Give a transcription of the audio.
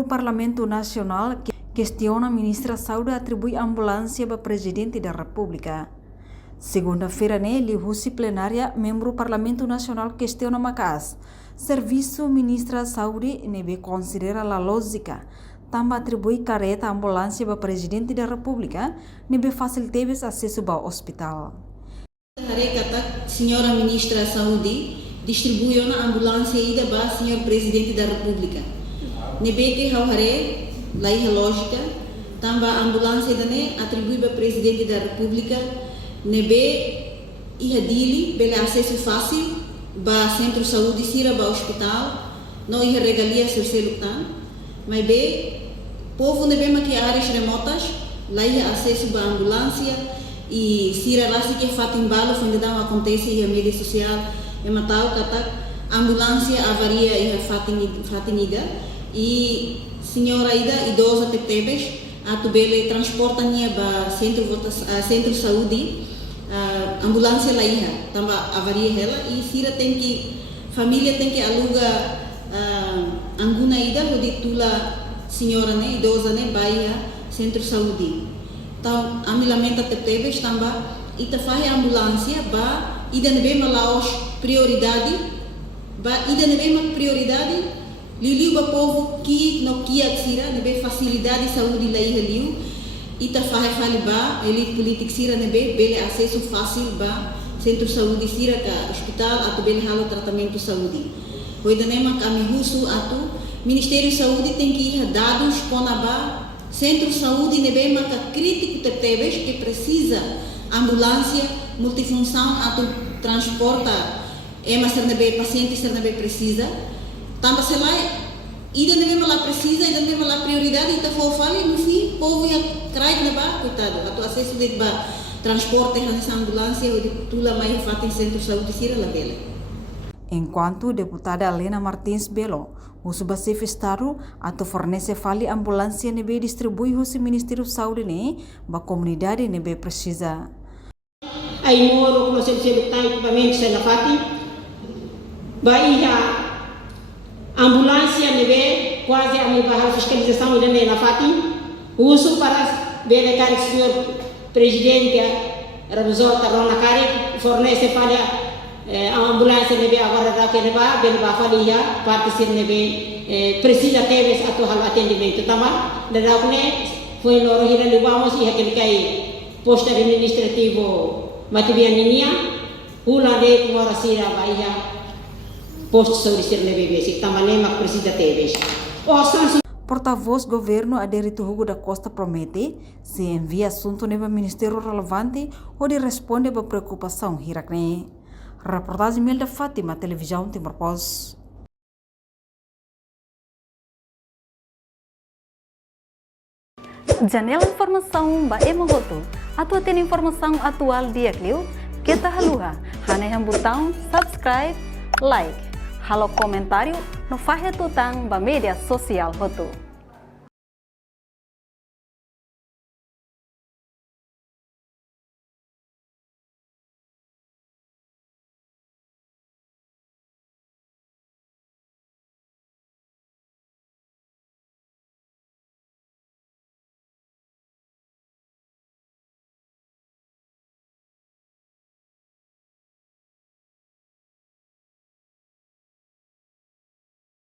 membro Parlamento Nacional questiona a ministra Saúde atribui ambulância para presidente da República. Segunda-feira, li Russi plenária, membro Parlamento Nacional questiona Macas. Serviço ministra Saúde nebe considera a lógica. Também atribui careta ambulância para presidente da República, nebe facilitar acesso ao hospital. Senhora ministra Saúde distribuiu na ambulância ida para o senhor presidente da República. Nebe que hare lai lógica, também a ambulância dane atribui para presidente da República, nebe ihadili bele acesso fácil para centro de saúde sira para hospital, não ia regalia seu celular, mas be povo nebe que áreas remotas, lá ia acesso para ambulância e sira lá se que fato embalo onde não acontece e a mídia social é matar kata ambulância avaria e fatiniga e senhora ida idosa tebes atubele transporta nia ba centro saúde ambulância lá ia tamba avaria ela e sira tem que família tem que aluga anguna ida onde tula senhora né idosa né baia centro saúde então a lamenta tebes tamba ita faz ambulância ba ida nebe malaos prioridade ba ida nebe prioridade liu ba povo que no kia sira nebe facilidade de saúde lá liu ita faz ba elite política sira nebe bele acesso fácil ba centro de saúde sira ka hospital atau bele halo tratamento de saúde hoje nema kami husu atau Ministério de Saúde tem que ir dados com a centro de saúde nebe maka crítico tebes que precisa ambulância multifunção atau transporta ser nebe paciente ser nebe precisa também se lá ida nebe lá precisa ida nebe lá prioridade ita for fali no fim povo ia crai neba coitado atau acesso de ba transporte nessa ambulância ou tula mais fato em centro de saúde sira la bela. Enquanto deputada Helena Martins Belo, o subsecretário Estado atau fornece fali ambulância nebe distribui o Ministério de Saúde ne ba comunidade nebe precisa. Aí moro com o seu equipamento sem la fati, baia ambulância nebe quase a minha barra fiscalização ida ne la fati, uso para verificar o senhor presidente Rabuzota Rona Kari fornece fali a ambulância nebe agora da que neba bem ba falia parte ser nebe precisa ter atau hal atendimento tamam dan ne foi loro hira lubamos e aquele kai posto administrativo Matibianinia hula de kumara sira baia posto saúde ser nebe basic tamane mak precisa ter Porta-voz governo Aderito Hugo da Costa promete se envia assunto nebe ministério relevante ou de responde para preocupação hirakne. Reportagem Melda Fátima, Televisão Timor Post. Janela informação ba emohoto. Atau tem informação atual dia kliu, kita haluha. Hane botão subscribe, like, halo comentário no fahe tutang ba media sosial hoto.